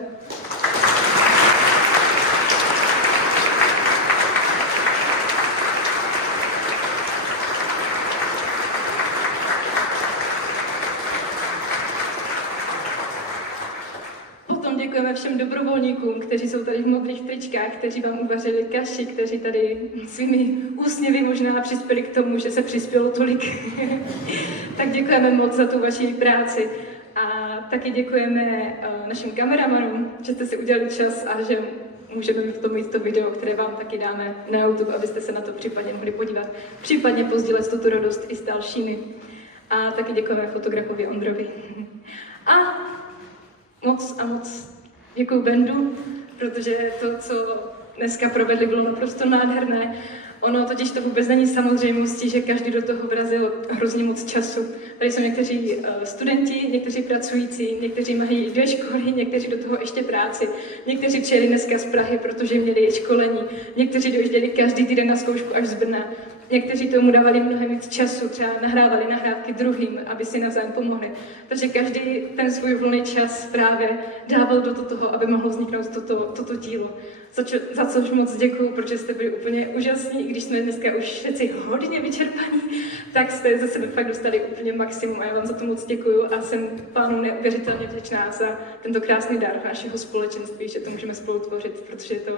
Děkujeme všem dobrovolníkům, kteří jsou tady v modrých tričkách, kteří vám uvařili kaši, kteří tady svými úsměvy možná přispěli k tomu, že se přispělo tolik. Tak děkujeme moc za tu vaši práci. A taky děkujeme našim kameramanům, že jste si udělali čas a že můžeme v tom mít to video, které vám taky dáme na YouTube, abyste se na to případně mohli podívat. Případně pozdílet tuto radost i s dalšími. A taky děkujeme fotografovi Ondrovi. A moc děkuju bandu, protože to, co dneska provedli, bylo naprosto nádherné. Ono totiž to vůbec není samozřejmostí, že každý do toho vrazil hrozně moc času. Tady jsou někteří studenti, někteří pracující, někteří mají 2 školy, někteří do toho ještě práci, někteří přijeli dneska z Prahy, protože měli školení, někteří dojížděli každý týden na zkoušku až z Brna, někteří tomu dávali mnohem víc času, třeba nahrávali nahrávky druhým, aby si navzájem pomohli. Takže každý ten svůj volný čas právě dával do toho, aby mohlo vzniknout toto dílo. Za což moc děkuju, protože jste byli úplně úžasní, i když jsme dneska už všetci hodně vyčerpaní, tak jste ze sebe fakt dostali úplně maximum a já vám za to moc děkuju a jsem pánu neuvěřitelně vděčná za tento krásný dar našeho společenství, že to můžeme spolu tvořit, protože je to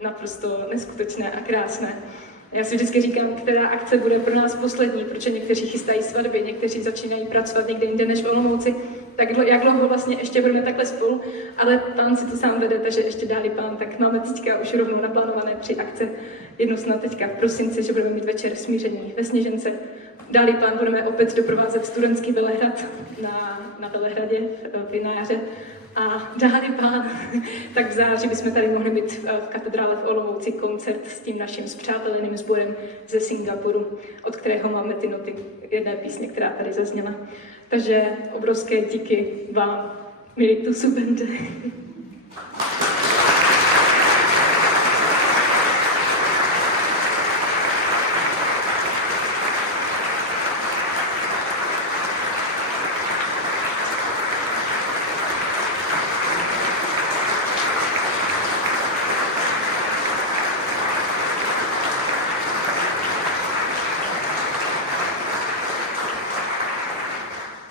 naprosto neskutečné a krásné. Já si vždycky říkám, která akce bude pro nás poslední, protože někteří chystají svatby, někteří začínají pracovat někde jinde než v Olomouci, tak jak dlouho vlastně ještě budeme takhle spolu, ale pán si to sám vede, takže ještě dálí pán, tak máme teďka už rovnou naplánované 3 akce. Jednu snad teďka v prosinci, že budeme mít večer smíření ve Sněžence. Dálí pán budeme opět doprovázet studentský velehrad na Velehradě na jaře. A dálí pán, tak v září bychom tady mohli mít v katedrále v Olomouci koncert s tím naším spřáteleným sborem ze Singapuru, od kterého máme ty noty jedné písně, která tady zazněla. Takže obrovské díky vám, milí Tusubende.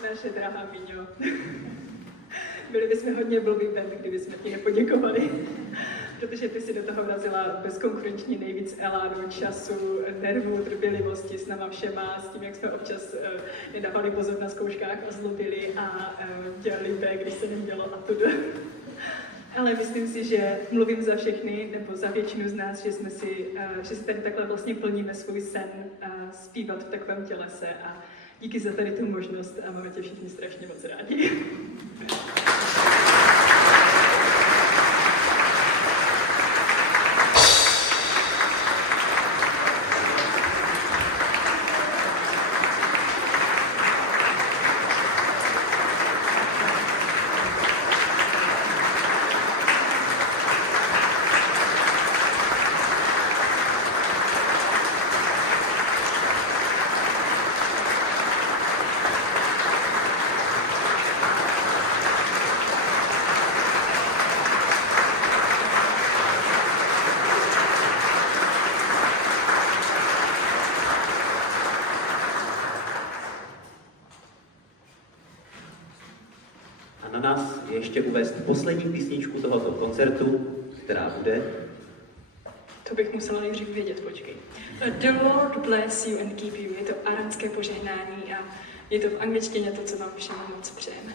Naše drahá Míňo, byli bychom hodně blbý band, kdybychom ti nepoděkovali, protože ty si do toho vrazila bezkonkurenčně nejvíc elánu, času, nervů, trpělivosti s náma všema, s tím, jak jsme občas nedávali pozor na zkouškách a zlobili a dělali B, když se nemělo a tudo. Ale myslím si, že mluvím za všechny, nebo za většinu z nás, že si tady takhle vlastně plníme svůj sen zpívat v takovém tělese a díky za tady tu možnost a máme tě všichni strašně moc rádi. Na nás je ještě uvést poslední písničku tohoto koncertu, která bude... To bych musela nejdřív vědět, počkej. The Lord bless you and keep you. Je to aranské požehnání a je to v angličtině to, co vám všem moc přejeme.